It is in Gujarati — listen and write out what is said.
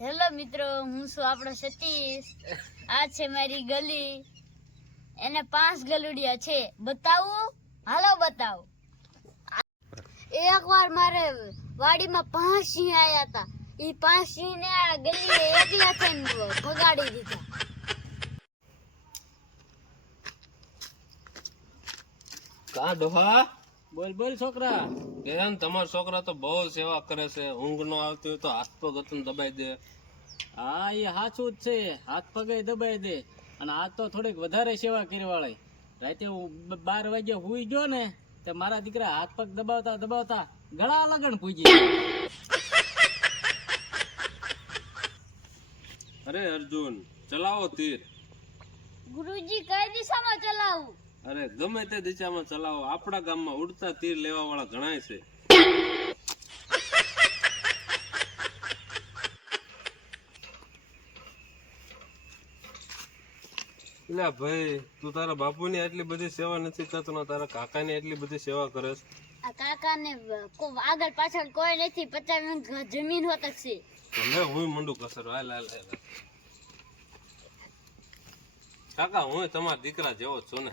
હેલો મિત્રો, હું છું આપણો સતીશ. આ છે મારી ગલી. એને પાંચ ગલુડિયા છે. બતાવું? હાલો બતાવો. એક વાર મારે વાડીમાં પાંચ સિંહ આયા હતા. એ પાંચ સિંહ ને આ ગલીએ એકલા થઈને ભગાડી દીધા. કા ડોહા બોલ બોલ છોકરા. કેરાન તમારા છોકરા તો બહુ સેવા કરે છે. ઊંઘ નો આવતી હોય તો હાથ પગ હતું દબાઈ દે. હા એ સાચું જ છે. હાથ પગે દબાઈ દે. અને આ તો થોડીક વધારે સેવા કરી વાળી. રાતે બાર વાગે હુઈ ગયો ને તો મારા દીકરા હાથ પગ દબાવતા દબાવતા ગળા લગન પૂજી અરે અર્જુન ચલાવો તીર. ગુરુજી કઈ દિશામાં ચલાવું? અરે ગમે તે દિશામાં ચલાવો. આપણા ગામમાં ઉડતા તીર લેવા વાળા ઘણા છે. એટલે ભાઈ તું તારા બાપુની આટલી બધી સેવા નથી કરતો ને તારા કાકાની એટલી બધી સેવા કરે કાકા આ કાકાને આગળ પાછળ કોઈ નથી પચાસ જમીન હોત જ છે. ભલે હું મંડું કસર. હાલ હાલ હાલ. કાકા હું તમારા દીકરા જેવો છું ને.